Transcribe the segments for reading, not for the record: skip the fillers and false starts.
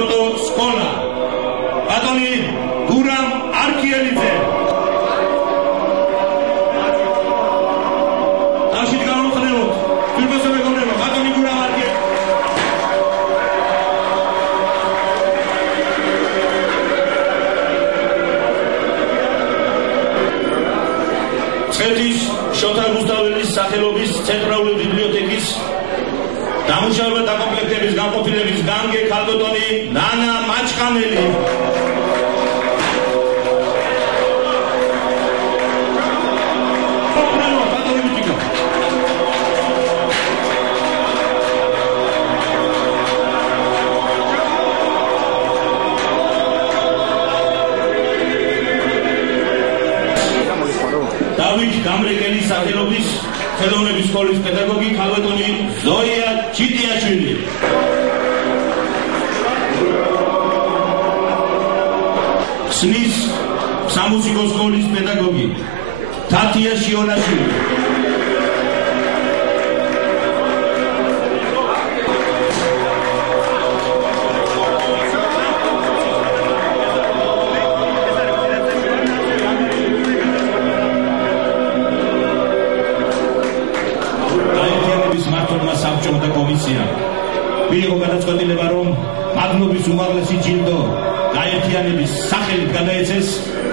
სპორტო სკოლა. ბატონი გურამ არქიელიძე. დავით გამომხნევოთ. თვითონ მეგობრებო, ბატონი გურამ არქიელიძე. ცხეთის შოთა რუსთაველის სახელობის ცენტრალური ბიბლიოთეკის დამუშავება დაკომპლექტების განყოფილების გამგე ქალბატონი ნანა მაჩხანელი. დავით გამრეკელის სახელობის ხელოვნების სკოლის პედაგოგი ქალბატონი ზოია ჩიტიაშვილი. ქსნის სამუსიკო სკოლის პედაგოგი თათია შიონაშვილი. საბჭოთა კომისია მიიღო გადაწყვეტილება, რომ მადლობის უმაღლესი ჯილდო გაერთიანების სახელით გადაეცეს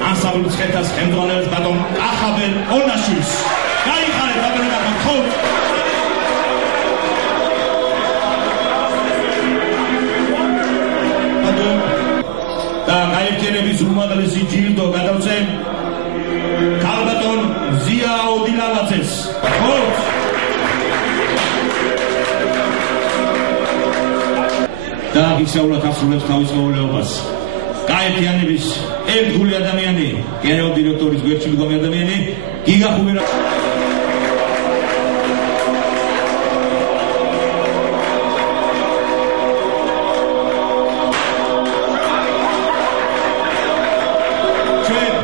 ანსამბლ ცხეთას ხელმძღვანელს ბატონ კახაბერ ონაშვილს. გაიხარეთ ბატონო გახოთ. და გაერთიანების უმაღლესი ჯილდო გადავწენ ქალბატონ ზია ოდილავაძეს. ხოთ. და ისეულად ასრულებს თავის მოვალეობას. გაერთიანების ერთგული ადამიანი, გენერალ დირექტორის გვერდში მდგომი ადამიანი, გიგა ხუბერა. ჩვენ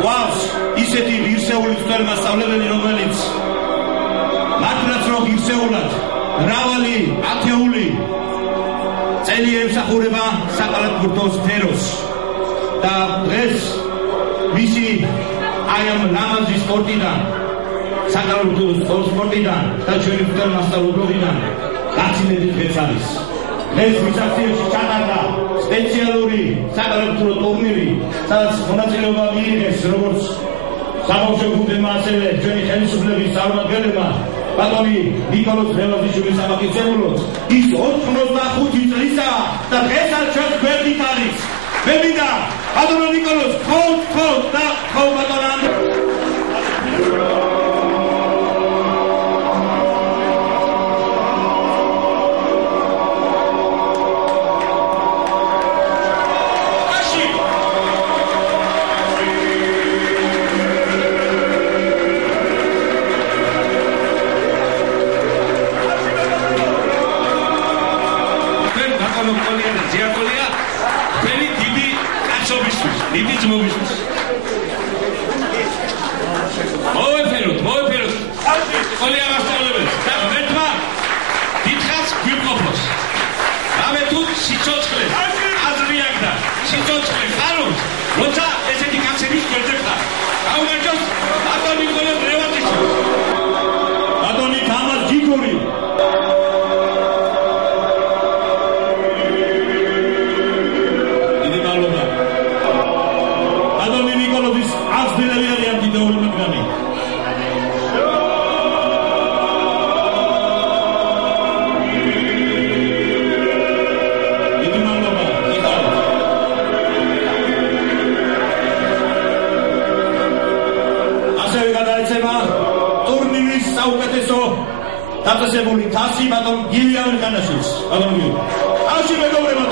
გვაქვს ისეთი ღირსეული მასწავლებელი, რომელიც მართლაც რომ ღირსეულად მრავალი ათეული წელი ემსახურება საკალათბურთო სფეროს და დღეს მისი აი ამ ლამაზი სპორტიდან, საკალათბურთო სპორტიდან და ჩვენი მასწავლებლობიდან გაცილებით დღეს არის. დღეს მისახციაში ჩატარდა სპეციალური საკალათბურთო ტურნირი, სადაც მონაწილეობა მიიღეს როგორც საბავშვო გუნდებმა, ასევე ჩვენი ხელისუფლების წარმომადგენლებმა. ბატონი ნიკოლოზ ღელოზიშვილის სამაგისტრო ის 85 წლისა და დღესაც ჩვენს გვერდით არის. მე მინდა ბატონო ნიკოლოზ ხო და ხო ბატონო დიდი ძმობისთვის. მოვეფეროთ. ყოლია მასწავლებელს და მეთმა დიდხანს გვიმყოფოს. რამე თუ სიცოცხლე აზრი აქვს და სიცოცხლე ხარობს, როცა ესეთი კაცების გვერდზე ხარ. გაუნარჩოს ბატონი ნიკოლოზ ლევანტიშვილი. ბატონი თამარ ჯიგური. ტურნირის საუკეთესო დაწესებული თასი ბატონ გილიან ხანაშვილს. ბატონ გილიან. ახში მეგობრებო,